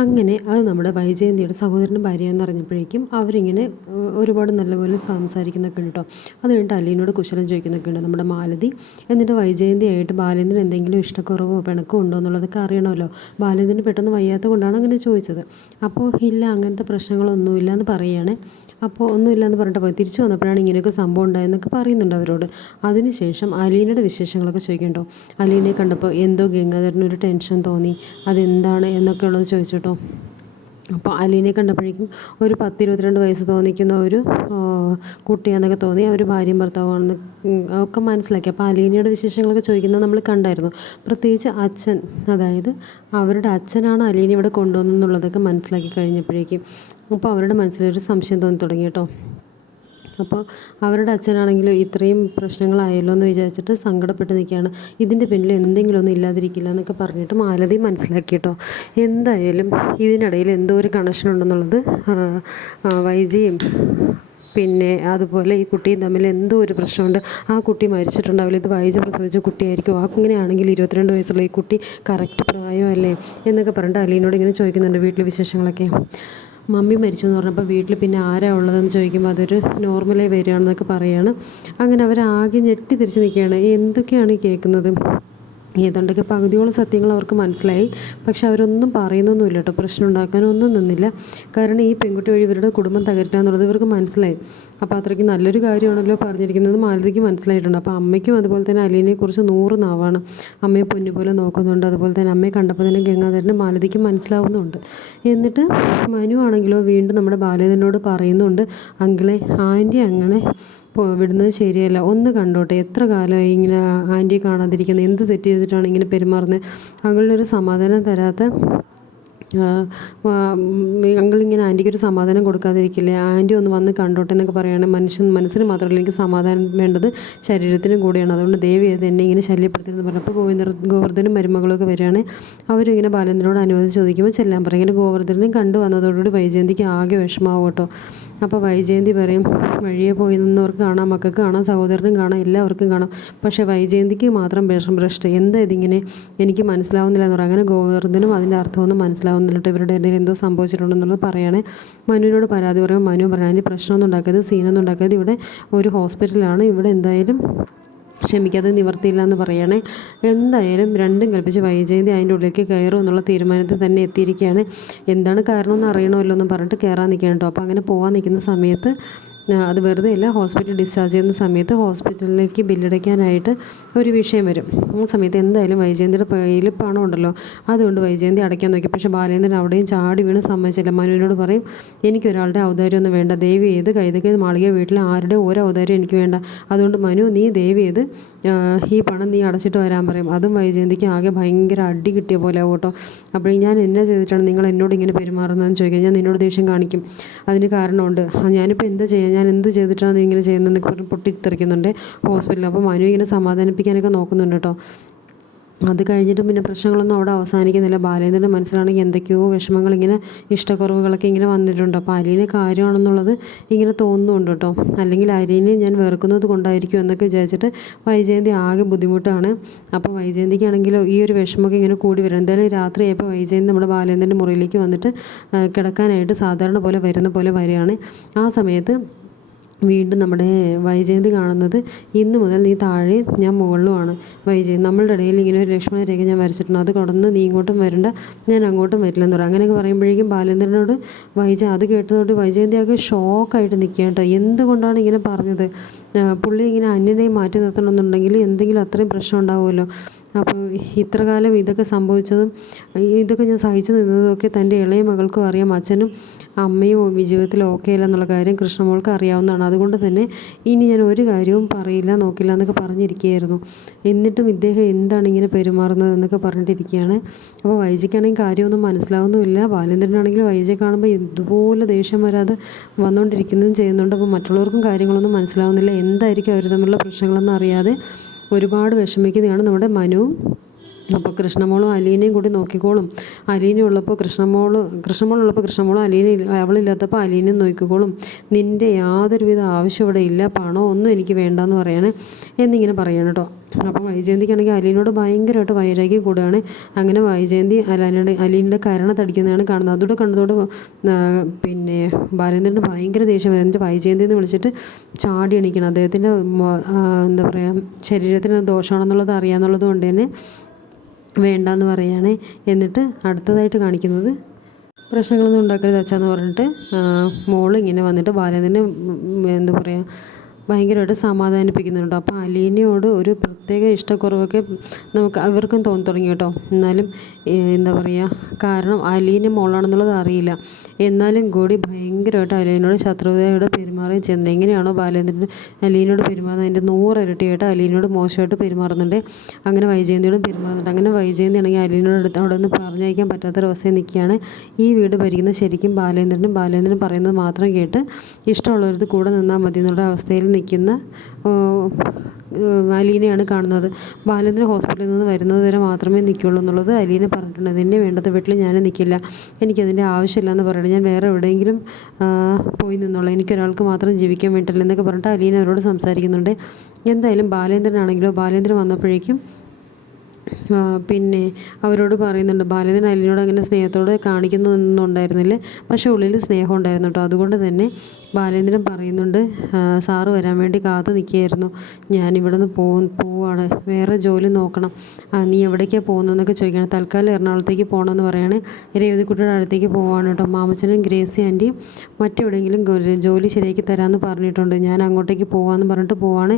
അങ്ങനെ അത് നമ്മുടെ വൈജയന്തിയുടെ സഹോദരനും ഭാര്യയാണെന്ന് അറിഞ്ഞപ്പോഴേക്കും അവരിങ്ങനെ ഒരുപാട് നല്ലപോലെ സംസാരിക്കുന്നൊക്കെ ഉണ്ട് കേട്ടോ അത് കഴിഞ്ഞിട്ട് അലീനോട് കുശലം ചോദിക്കുന്നൊക്കെ ഉണ്ട്. നമ്മുടെ മാലതി എന്നിട്ട് വൈജയന്തിയായിട്ട് ബാലേന്ദ്രൻ എന്തെങ്കിലും ഇഷ്ടക്കുറവോ പിണക്കോ ഉണ്ടോ എന്നുള്ളതൊക്കെ അറിയണമല്ലോ. ബാലേന്ദ്രന് പെട്ടെന്ന് വയ്യാത്ത കൊണ്ടാണ് അങ്ങനെ ചോദിച്ചത്. അപ്പോൾ ഇല്ല അങ്ങനത്തെ പ്രശ്നങ്ങളൊന്നുമില്ല എന്ന് പറയുകയാണ് അപ്പോൾ ഒന്നുമില്ല എന്ന് പറഞ്ഞിട്ട് പോയി. തിരിച്ചു വന്നപ്പോഴാണ് ഇങ്ങനെയൊക്കെ സംഭവം ഉണ്ടായെന്നൊക്കെ പറയുന്നുണ്ട് അവരോട്. അതിനുശേഷം അലീനയുടെ വിശേഷങ്ങളൊക്കെ ചോദിക്കണ്ടോ അലീനയെ കണ്ടപ്പോൾ എന്തോ ഗംഗാധരനൊരു ടെൻഷൻ തോന്നി. അതെന്താണ് എന്നൊക്കെ ഉള്ളത് ചോദിച്ചിട്ടോ. അപ്പോൾ അലീനെ കണ്ടപ്പോഴേക്കും ഒരു പത്ത് ഇരുപത്തിരണ്ട് വയസ്സ് തോന്നിക്കുന്ന ഒരു കുട്ടിയാണെന്നൊക്കെ തോന്നി. അവർ ഭാര്യയും ഭർത്താവാണെന്ന് ഒക്കെ മനസ്സിലാക്കി. അപ്പോൾ അലീനയുടെ വിശേഷങ്ങളൊക്കെ ചോദിക്കുന്നത് നമ്മൾ കണ്ടായിരുന്നു. പ്രത്യേകിച്ച് അച്ഛൻ അതായത് അവരുടെ അച്ഛനാണ് അലീന ഇവിടെ കൊണ്ടുവന്നെന്നുള്ളതൊക്കെ മനസ്സിലാക്കി കഴിഞ്ഞപ്പോഴേക്കും അപ്പോൾ അവരുടെ മനസ്സിലൊരു സംശയം തോന്നി തുടങ്ങി കേട്ടോ. അപ്പോൾ അവരുടെ അച്ഛനാണെങ്കിലും ഇത്രയും പ്രശ്നങ്ങളായല്ലോ എന്ന് വിചാരിച്ചിട്ട് സങ്കടപ്പെട്ട് നിൽക്കുകയാണ്. ഇതിന്റെ പിന്നിൽ എന്തെങ്കിലും ഒന്നും ഇല്ലാതിരിക്കില്ല എന്നൊക്കെ പറഞ്ഞിട്ട് മാലതി മനസ്സിലാക്കി കേട്ടോ. എന്തായാലും ഇതിനിടയിൽ എന്തോ ഒരു കണക്ഷൻ ഉണ്ടെന്നുള്ളത് വൈജിയും പിന്നെ അതുപോലെ ഈ കുട്ടിയും തമ്മിൽ എന്തോ ഒരു പ്രശ്നമുണ്ട്. ആ കുട്ടി മരിച്ചിട്ടുണ്ടാവില്ല. ഇത് വൈജ പ്രസവിച്ച കുട്ടിയായിരിക്കും. ആ ഇങ്ങനെയാണെങ്കിൽ ഇരുപത്തിരണ്ട് വയസ്സുള്ള ഈ കുട്ടി കറക്റ്റ് പ്രായമല്ലേ എന്നൊക്കെ പറഞ്ഞിട്ട് അലീനോട് ഇങ്ങനെ ചോദിക്കുന്നുണ്ട് വീട്ടിലെ വിശേഷങ്ങളൊക്കെ. മമ്മി മരിച്ചു എന്ന് പറഞ്ഞപ്പോൾ വീട്ടിൽ പിന്നെ ആരാ ഉള്ളതെന്ന് ചോദിക്കുമ്പോൾ അതൊരു നോർമലായി വരികയാണെന്നൊക്കെ പറയുകയാണ് അങ്ങനെ അവരാകെ ഞെട്ടി തിരിച്ച് നിൽക്കുകയാണ്. എന്തൊക്കെയാണ് ഈ കേൾക്കുന്നത്? ഏതാണ്ടൊക്കെ പകുതിയോളം സത്യങ്ങൾ അവർക്ക് മനസ്സിലായി. പക്ഷെ അവരൊന്നും പറയുന്നൊന്നുമില്ല കേട്ടോ. പ്രശ്നം ഉണ്ടാക്കാനൊന്നും നിന്നില്ല. കാരണം ഈ പെൺകുട്ടി വഴി ഇവരുടെ കുടുംബം തകരുക എന്നുള്ളത് ഇവർക്ക് മനസ്സിലായി. അപ്പോൾ അത്രയ്ക്ക് നല്ലൊരു കാര്യമാണല്ലോ പറഞ്ഞിരിക്കുന്നത്. മാലതിക്ക് മനസ്സിലായിട്ടുണ്ട്. അപ്പോൾ അമ്മയ്ക്കും അതുപോലെ തന്നെ അലീനെക്കുറിച്ച് നൂറ് നാവാണ്. അമ്മയെ പൊന്നുപോലെ നോക്കുന്നുണ്ട്. അതുപോലെ തന്നെ അമ്മയെ കണ്ടപ്പോൾ തന്നെ ഗംഗാധരന് മാലതിക്ക് മനസ്സിലാവുന്നുണ്ട്. എന്നിട്ട് മനു ആണെങ്കിലോ വീണ്ടും നമ്മുടെ ബാലേതനോട് പറയുന്നുണ്ട്. അങ്കിളെ ആന്റി അങ്ങനെ വിടുന്നത് ശരിയല്ല. ഒന്ന് കണ്ടോട്ടെ എത്ര കാലമായി ഇങ്ങനെ ആന്റിയെ കാണാതിരിക്കുന്നത് എന്ത് തെറ്റ് ചെയ്തിട്ടാണ് ഇങ്ങനെ പെരുമാറുന്നത് അങ്ങളിനൊരു സമാധാനം തരാത്ത അങ്കിളിങ്ങനെ ആന്റിക്കൊരു സമാധാനം കൊടുക്കാതിരിക്കില്ലേ? ആന്റി ഒന്ന് വന്ന് കണ്ടോട്ടെ എന്നൊക്കെ പറയുകയാണെങ്കിൽ മനുഷ്യൻ മനസ്സിന് മാത്രമല്ല എനിക്ക് സമാധാനം വേണ്ടത് ശരീരത്തിനും കൂടിയാണ്. അതുകൊണ്ട് ദേവി അത് എന്നെ ഇങ്ങനെ ശല്യപ്പെടുത്തിയെന്ന് പറഞ്ഞപ്പോൾ ഗോവിന്ദർ ഗോവർദ്ധനും മരുമകളൊക്കെ വരികയാണ്. അവരിങ്ങനെ ബാലേന്ദ്രനോട് അനുവദിച്ച് ചോദിക്കുമ്പോൾ ചെല്ലാൻ പറയും. ഇങ്ങനെ ഗോവർദ്ധനും കണ്ടു വന്നതോടുകൂടി വൈജയന്തിക്ക് ആകെ വിഷമാവും കേട്ടോ. അപ്പോൾ വൈജയന്തി പറയും വഴിയെ പോയി നിന്നവർക്ക് കാണാം മക്കൾക്ക് കാണാം സഹോദരനും കാണാം എല്ലാവർക്കും കാണാം. പക്ഷേ വൈജയന്തിക്ക് മാത്രം വിഷം ഭ്രഷ്ട്. എന്താ ഇതിങ്ങനെ? എനിക്ക് മനസ്സിലാവുന്നില്ല എന്ന് പറയാം. അങ്ങനെ ഗോവർദ്ധനും അതിന്റെ അർത്ഥമൊന്നും മനസ്സിലാവുന്നില്ല. കേട്ടോ ഇവരുടെ ഇടയിൽ എന്തോ സംഭവിച്ചിട്ടുണ്ടെന്നുള്ളത് പറയുകയാണ് മനുവിനോട് പരാതി പറയുമ്പോൾ മനു പറയാൻ അതിന് പ്രശ്നമൊന്നും ഉണ്ടാക്കരുത് സീനൊന്നും ഉണ്ടാക്കരുത്. ഇവിടെ ഒരു ഹോസ്പിറ്റലാണ്. ഇവിടെ എന്തായാലും ക്ഷമിക്കാതെ നിവർത്തിയില്ല എന്ന് പറയണേ. എന്തായാലും രണ്ടും കൽപ്പിച്ച് വൈജയന്തി അതിന്റെ ഉള്ളിലേക്ക് കയറും എന്നുള്ള തീരുമാനത്തിൽ തന്നെ എത്തിയിരിക്കുകയാണ്. എന്താണ് കാരണമെന്ന് അറിയണമല്ലോ എന്ന് പറഞ്ഞിട്ട് കയറാൻ നിൽക്കണം കേട്ടോ. അപ്പോൾ അങ്ങനെ പോകാൻ നിൽക്കുന്ന സമയത്ത് അത് വെറുതെ അല്ല ഹോസ്പിറ്റൽ ഡിസ്ചാർജ് ചെയ്യുന്ന സമയത്ത് ഹോസ്പിറ്റലിലേക്ക് ബില്ലടയ്ക്കാനായിട്ട് ഒരു വിഷയം വരും. ആ സമയത്ത് എന്തായാലും വൈജയന്തിയുടെ കയ്യിൽ പണം ഉണ്ടല്ലോ അതുകൊണ്ട് വൈജയന്തി അടയ്ക്കാൻ നോക്കി. പക്ഷേ ബാലേന്ദ്രൻ അവിടെയും ചാടി വീണ് സമ്മതിച്ചില്ല. മനുവിനോട് പറയും എനിക്കൊരാളുടെ ഔദാര്യമൊന്നും വേണ്ട. ദേവി ചെയ്ത് കൈതക്കി മാളിക വീട്ടിൽ ആരുടെ ഒരു ഔദാര്യം എനിക്ക് വേണ്ട. അതുകൊണ്ട് മനു നീ ദേവി ഏത് ഈ പണം നീ അടച്ചിട്ട് വരാൻ പറയും. അതും വൈജയന്തിക്ക് ആകെ ഭയങ്കര അടി കിട്ടിയ പോലെ ഓട്ടോ അപ്പോൾ ഞാൻ എന്നാ ചെയ്തിട്ടാണ് നിങ്ങൾ എന്നോട് ഇങ്ങനെ പെരുമാറുന്നതെന്ന് ചോദിക്കാം ഞാൻ നിന്നോട് ദേഷ്യം കാണിക്കും. അതിന് കാരണമുണ്ട്. ഞാനിപ്പോൾ എന്താ ചെയ്യാൻ ഞാൻ എന്ത് ചെയ്തിട്ടാണ് നീ ഇങ്ങനെ ചെയ്യുന്നതെന്നൊക്കെ പറഞ്ഞ് പൊട്ടിത്തെറിക്കുന്നുണ്ട് ഹോസ്പിറ്റലിൽ. അപ്പോൾ മനു ഇങ്ങനെ സമാധാനിപ്പിക്കാനൊക്കെ നോക്കുന്നുണ്ട് കേട്ടോ. അത് കഴിഞ്ഞിട്ട് പിന്നെ പ്രശ്നങ്ങളൊന്നും അവിടെ അവസാനിക്കുന്നില്ല. ബാലേന്ദ്രന്റെ മനസ്സിലാണെങ്കിൽ എന്തൊക്കെയോ വിഷമങ്ങൾ ഇങ്ങനെ ഇഷ്ടക്കുറവുകളൊക്കെ ഇങ്ങനെ വന്നിട്ടുണ്ട്. അപ്പോൾ അലീനെ കാര്യമാണെന്നുള്ളത് ഇങ്ങനെ തോന്നുന്നുണ്ട് കേട്ടോ. അല്ലെങ്കിൽ അലീനെ ഞാൻ വെറുക്കുന്നത് കൊണ്ടായിരിക്കും എന്നൊക്കെ വിചാരിച്ചിട്ട് വൈജയന്തി ആകെ ബുദ്ധിമുട്ടാണ്. അപ്പോൾ വൈജയന്തിക്കാണെങ്കിലോ ഈ ഒരു വിഷമമൊക്കെ ഇങ്ങനെ കൂടി വരും. എന്തായാലും രാത്രിയായപ്പോൾ വൈജയന്തി നമ്മുടെ ബാലേന്ദ്രന്റെ മുറിയിലേക്ക് വന്നിട്ട് കിടക്കാനായിട്ട് സാധാരണ പോലെ വരുന്ന പോലെ വരികയാണ്. ആ സമയത്ത് വീണ്ടും നമ്മുടെ വൈജയന്തി കാണുന്നത് ഇന്ന് മുതൽ നീ താഴെ ഞാൻ മുകളിലുമാണ്. വൈജയന്തി നമ്മളുടെ ഇടയിൽ ഇങ്ങനെ ഒരു ലക്ഷ്മണ രേഖ ഞാൻ വരച്ചിട്ടുണ്ട്. അത് കടന്ന് നീ ഇങ്ങോട്ടും വരണ്ട ഞാൻ അങ്ങോട്ടും വരില്ല എന്ന് പറയും. അങ്ങനെയൊക്കെ പറയുമ്പോഴേക്കും ബാലേന്ദ്രനോട് വൈജ അത് കേട്ടതോട് വൈജയന്തി ആകെ ഷോക്കായിട്ട് നിൽക്കുക കേട്ടോ. എന്തുകൊണ്ടാണ് ഇങ്ങനെ പറഞ്ഞത്? പുള്ളി ഇങ്ങനെ അന്യനെ മാറ്റി നിർത്തണമെന്നുണ്ടെങ്കിൽ എന്തെങ്കിലും അത്രയും പ്രശ്നം ഉണ്ടാവുമല്ലോ. അപ്പോൾ ഇത്ര കാലം ഇതൊക്കെ സംഭവിച്ചതും ഇതൊക്കെ ഞാൻ സഹിച്ചു നിന്നതൊക്കെ തന്റെ ഇളയ മകൾക്കും അറിയാം. അച്ഛനും അമ്മയും ജീവിതത്തിൽ ഓക്കെ അല്ല എന്നുള്ള കാര്യം കൃഷ്ണമോൾക്ക് അറിയാവുന്നതാണ്. അതുകൊണ്ട് തന്നെ ഇനി ഞാൻ ഒരു കാര്യവും പറയില്ല നോക്കില്ല എന്നൊക്കെ പറഞ്ഞിരിക്കുകയായിരുന്നു. എന്നിട്ടും ഇദ്ദേഹം എന്താണ് ഇങ്ങനെ പെരുമാറുന്നത് എന്നൊക്കെ പറഞ്ഞിട്ടിരിക്കുകയാണ്. അപ്പോൾ വൈജിക്കാണെങ്കിൽ കാര്യമൊന്നും മനസ്സിലാവുന്നുമില്ല. ബാലേന്ദ്രനാണെങ്കിൽ വൈജയെ കാണുമ്പോൾ ഇതുപോലെ ദേഷ്യം വരാതെ വന്നുകൊണ്ടിരിക്കുന്നതും ചെയ്യുന്നുണ്ട്. അപ്പോൾ മറ്റുള്ളവർക്കും കാര്യങ്ങളൊന്നും മനസ്സിലാവുന്നില്ല. എന്തായിരിക്കും അവർ തമ്മിലുള്ള പ്രശ്നങ്ങളെന്ന് അറിയാതെ ഒരുപാട് വിഷമിക്കുന്നതാണ് നമ്മുടെ മനുവും അപ്പോൾ കൃഷ്ണമോളും അലീനയും കൂടി നോക്കിക്കോളും. അലീന ഉള്ളപ്പോൾ കൃഷ്ണമോൾ കൃഷ്ണമോളുള്ളപ്പോൾ കൃഷ്ണമോളും അലീന ഇല്ല- അവളില്ലാത്തപ്പോൾ അലീനയും നോക്കിക്കോളും. നിന്റെ യാതൊരുവിധ ആവശ്യം ഇവിടെ ഇല്ല പണമോ ഒന്നും എനിക്ക് വേണ്ടെന്ന് പറയാണ്. എന്നിങ്ങനെ പറയാണ് കേട്ടോ. അപ്പോൾ വൈജയന്തിക്കാണെങ്കിൽ അലീനോട് ഭയങ്കരമായിട്ട് വൈരാഗ്യം കൂടുകയാണ്. അങ്ങനെ വൈജയന്തി അലീനയുടെ അലീനയുടെ കരണ തടിക്കുന്നതാണ് കാണുന്നത്. അതോടെ കണ്ടതോട് പിന്നെ ബാലേന്ദ്രന് ഭയങ്കര ദേഷ്യം വരുന്നത് വൈജയന്തി എന്ന് വിളിച്ചിട്ട് ചാടി എണീക്കണം. അദ്ദേഹത്തിന്റെ എന്താ പറയുക ശരീരത്തിന് ദോഷമാണെന്നുള്ളത് അറിയാമെന്നുള്ളത് കൊണ്ട് തന്നെ വേണ്ടാന്ന് പറയുകയാണെ എന്നിട്ട് അടുത്തതായിട്ട് കാണിക്കുന്നത് പ്രശ്നങ്ങളൊന്നും ഉണ്ടാക്കരുത് അച്ഛാന്ന് പറഞ്ഞിട്ട് മോൾ ഇങ്ങനെ വന്നിട്ട് ബാലേന്ദ്രനെ എന്താ പറയുക ഭയങ്കരമായിട്ട് സമാധാനിപ്പിക്കുന്നുണ്ട്. അപ്പോൾ അലീനയോട് ഒരു പ്രത്യേക ഇഷ്ടക്കുറവൊക്കെ നമുക്ക് അവർക്കും തോന്നി തുടങ്ങി കേട്ടോ. എന്നാലും എന്താ പറയുക കാരണം അലീന മോളാണെന്നുള്ളത് അറിയില്ല. എന്നാലും കൂടി ഭയങ്കരമായിട്ട് അലീനോട് ശത്രുതയോടെ പെരുമാറുകയും ചെയ്യുന്നുണ്ട്. എങ്ങനെയാണോ ബാലേന്ദ്രൻ അലീനോട് പെരുമാറുന്നത്? അതിന്റെ നൂറിരട്ടിയായിട്ട് അലീനോട് മോശമായിട്ട് പെരുമാറുന്നുണ്ട്. അങ്ങനെ വൈജയന്തിയോടും പെരുമാറുന്നുണ്ട്. അങ്ങനെ വൈജയന്തി ആണെങ്കിൽ അലീനോട് അടുത്ത് അവിടെ നിന്ന് പറഞ്ഞയക്കാൻ പറ്റാത്തൊരവസ്ഥയിൽ നിൽക്കുകയാണ്. ഈ വീട് ഭരിക്കുന്നത് ശരിക്കും ബാലേന്ദ്രനും ബാലേന്ദ്രൻ പറയുന്നത് മാത്രം കേട്ട് ഇഷ്ടമുള്ളവർക്ക് കൂടെ നിന്നാൽ മതി എന്നുള്ള അവസ്ഥയിൽ നിൽക്കുന്ന അലീനയാണ് കാണുന്നത്. ബാലേന്ദ്രൻ ഹോസ്പിറ്റലിൽ നിന്ന് വരുന്നത് വരെ മാത്രമേ നിൽക്കുള്ളൂ എന്നുള്ളത് അലീന പറഞ്ഞിട്ടുണ്ട്. നിന്നെ വേണ്ടത് വീട്ടിൽ ഞാൻ നിൽക്കില്ല. എനിക്കതിന്റെ ആവശ്യമില്ല എന്ന് പറയുന്നത് ഞാൻ വേറെ എവിടെയെങ്കിലും പോയി നിന്നോളാം. എനിക്കൊരാൾക്ക് മാത്രം ജീവിക്കാൻ വേണ്ടിയില്ല എന്നൊക്കെ പറഞ്ഞിട്ട് അലീന അവരോട് സംസാരിക്കുന്നുണ്ട്. എന്തായാലും ബാലേന്ദ്രനാണെങ്കിലോ ബാലേന്ദ്രൻ വന്നപ്പോഴേക്കും പിന്നെ അവരോട് പറയുന്നുണ്ട്. ബാലേന്ദ്രൻ അലിനോട് അങ്ങനെ സ്നേഹത്തോടെ കാണിക്കുന്നൊന്നും ഉണ്ടായിരുന്നില്ല പക്ഷേ ഉള്ളിൽ സ്നേഹം ഉണ്ടായിരുന്നു കേട്ടോ. അതുകൊണ്ട് തന്നെ ബാലേന്ദ്രൻ പറയുന്നുണ്ട് സാറ് വരാൻ വേണ്ടി കാത്തു നിൽക്കുകയായിരുന്നു. ഞാനിവിടെ നിന്ന് പോ പോവാണ്. വേറെ ജോലി നോക്കണം. നീ എവിടേക്കാണ് പോകുന്നതെന്നൊക്കെ ചോദിക്കണം. തൽക്കാലം എറണാകുളത്തേക്ക് പോകണമെന്ന് പറയാണ്. രേവതിക്കുട്ടിയുടെ അടുത്തേക്ക് പോവാണ് കേട്ടോ. മാമച്ചനും ഗ്രേസി ആന്റിയും മറ്റെവിടെയെങ്കിലും ജോലി ശരിയാക്കി തരാമെന്ന് പറഞ്ഞിട്ടുണ്ട്. ഞാൻ അങ്ങോട്ടേക്ക് പോകാമെന്ന് പറഞ്ഞിട്ട് പോവാണ്.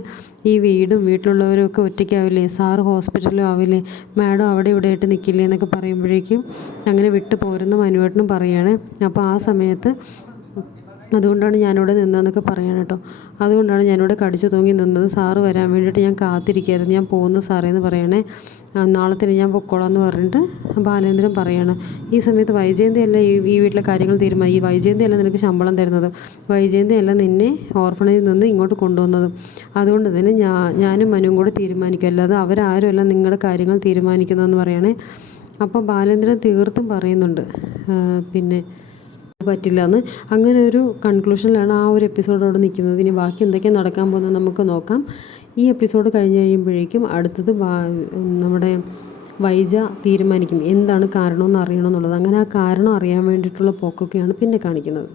ഈ വീടും വീട്ടിലുള്ളവരും ഒക്കെ ഒറ്റയ്ക്കാവില്ലേ? സാറ് ഹോസ്പിറ്റലിലും ആവില്ലേ? മാഡം അവിടെ ഇവിടെ ആയിട്ട് നിൽക്കില്ലേ എന്നൊക്കെ പറയുമ്പോഴേക്കും അങ്ങനെ വിട്ടു പോരുന്ന മനുവേട്ടനും പറയാണ്. അപ്പോൾ ആ സമയത്ത് അതുകൊണ്ടാണ് ഞാനിവിടെ നിന്നതെന്നൊക്കെ പറയാൻ കേട്ടോ. അതുകൊണ്ടാണ് ഞാനിവിടെ കടിച്ചു തൂങ്ങി നിന്നത്. സാറ് വരാൻ വേണ്ടിയിട്ട് ഞാൻ കാത്തിരിക്കുകയായിരുന്നു ഞാൻ പോകുന്നു സാറേ എന്ന് പറയണേ. നാളത്തിന് ഞാൻ പൊക്കോളാം എന്ന് പറഞ്ഞിട്ട് ബാലേന്ദ്രൻ പറയാണ്. ഈ സമയത്ത് വൈജയന്തി അല്ല ഈ ഈ വീട്ടിലെ കാര്യങ്ങൾ തീരുമാനം ഈ വൈജയന്തി അല്ല നിനക്ക് ശമ്പളം തരുന്നത്? വൈജയന്തി അല്ല നിന്നെ ഓർഫണേജിൽ നിന്ന് ഇങ്ങോട്ട് കൊണ്ടുവന്നത്. അതുകൊണ്ട് തന്നെ ഞാൻ ഞാനും മനുവും കൂടെ തീരുമാനിക്കും. അല്ലാതെ അവരാരുമല്ല നിങ്ങളുടെ കാര്യങ്ങൾ തീരുമാനിക്കുന്നതെന്ന് പറയണേ. അപ്പോൾ ബാലേന്ദ്രൻ തീർത്തും പറയുന്നുണ്ട്. പിന്നെ പറ്റില്ല എന്ന് അങ്ങനെ ഒരു കൺക്ലൂഷനിലാണ് ആ ഒരു എപ്പിസോഡോട് നിൽക്കുന്നത്. ഇനി ബാക്കി എന്തൊക്കെയാണ് നടക്കാൻ പോകുന്നത് നമുക്ക് നോക്കാം. ഈ എപ്പിസോഡ് കഴിഞ്ഞ് കഴിയുമ്പോഴേക്കും അടുത്തത് നമ്മുടെ വൈജ തീരുമാനിക്കും. എന്താണ് കാരണമെന്ന് അറിയണമെന്നുള്ളത് അങ്ങനെ ആ കാരണം അറിയാൻ വേണ്ടിയിട്ടുള്ള പോക്കൊക്കെയാണ് പിന്നെ കാണിക്കുന്നത്.